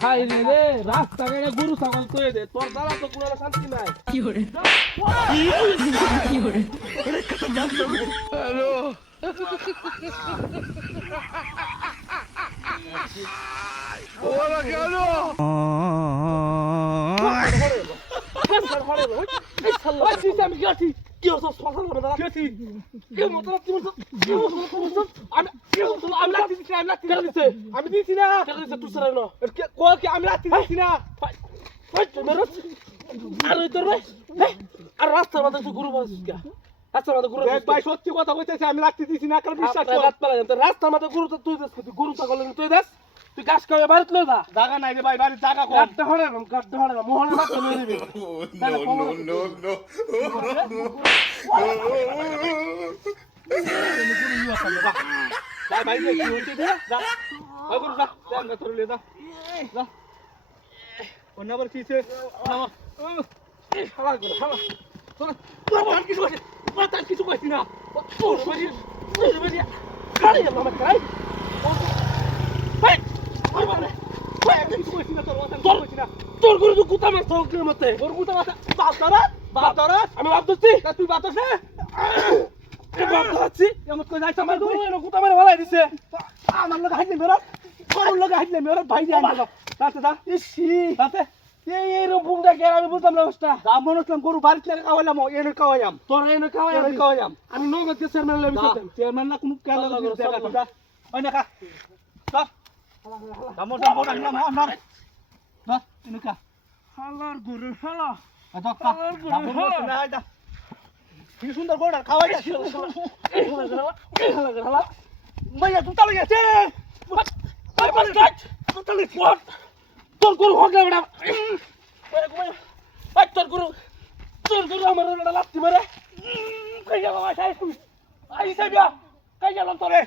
high রে রাস্তাঘাটে গরু ছাগল তৈরি দে তোর দ্বারা তো কোনো শান্তি নাই কি করে কি করে হ্যালো ওরা কেন আমি গেছি কি হচ্ছে সকাল করে দাঁড়া গেছি কি মতলব কি বলছ কি বলছ আমি আমি দিছি না তুই সরাই না কল কি আমি রাখতে দিছি না আর তোর ভাই আর রাস্তার মধ্যে তুই গুরু বসছিস কা রাস্তার মধ্যে গুরু ভাই সত্যি কথা কইতেছি আমি রাখতে দিছি না কারণ বিশ্বাস কর রাস্তার মধ্যে গুরু তুই দেস তুই গুরু ছাগল তুই দেস তুই গাছ খাওয়া বাড়িতে লই যা জায়গা নাই রে ভাই বাড়ির জায়গা কম গাড়টা হড়ে না মোহনে না চলে দিবি ভাই ভাই কি হইছে দে যা ওই গুরু যা যা তোর লে যা যা অন্য আবার কিছে হালা গুরু হালা তোর বাবা কিছু কইছিস বাবা কিছু কইছিস না তোর বাড়ি খালি মামা খাই তোর গরু তো কুতা মাছ তোর মতে তোর কুতা মাছ বাতারা আমি ভাবতেছি তুই বাতাস না ভাবতেছি এমন কই যাইছ আমার গরু এর কুতা মারে ভালাই দিছে আমার লগে হাইলে মেরা গরুর লগে হাইলে মেরা ভাই যায় না তাতে দা ইসি তাতে এই রুমটা কে আমি বুঝতাম না অবস্থা যা মনে হচ্ছিলাম গরু বাড়িতে লাগে খাওয়াইলাম এনে খাওয়াইলাম তোর এনে খাওয়াইলাম আমি নগদ কে চেয়ারম্যান লই বিছতাম চেয়ারম্যান না কোন কালা লাগে দেখা ওই না কা চল কামর কামর আনলাম আমরা না ইনুকা হালার গরু হালা আচ্ছা কামর না আইদা কি সুন্দর গোড়া খাওয়াই যাচ্ছে হালা মাইয়া তুই তালে গেছে আরে পারে কাট তুই তালে ফট তোর গরু হক না বেটা ওই তোর গরু আমার না লাত্তি মারে কই গেল ভাই আইছে বিয়া কই গেল তোরে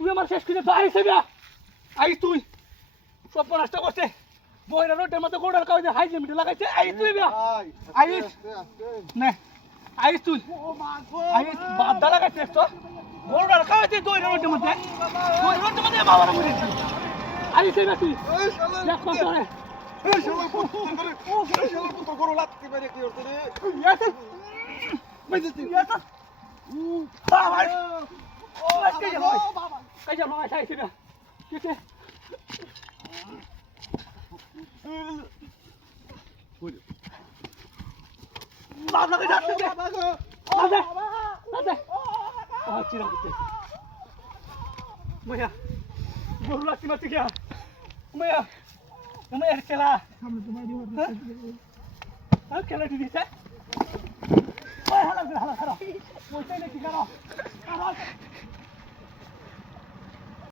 তুই আমার শেষ করে আইছে বিয়া আইস তুই সব নষ্ট করছে বইরা রোডের মধ্যে গোড়ার কাগজে হাই লিমিট লাগাইছে আইস তুই বিয়া আইস নে আইস তুই আইস বাদা লাগাইছে তো গোড়ার কাগজে তুই রোডের মধ্যে বাবার মরে আইস বিয়া তুই দেখ কত রে এই শালা পুত্র গরু লাত্তি মেরে কি করতে রে ইয়াতে বাইতে ইয়াতে বাবা ও কে যা বাবা কে যা বাবা আইছে বিয়া কে বাবা কে যাচ্ছে বাবা গো বাবা ও চিরা করতে মায়া গরু লাত্তি মারতে গিয়া মায়া মায়া খেলা আমরা তোমার দিও আর খেলা দিছে ওই হালা হালা হালা ওইটাই নাকি করো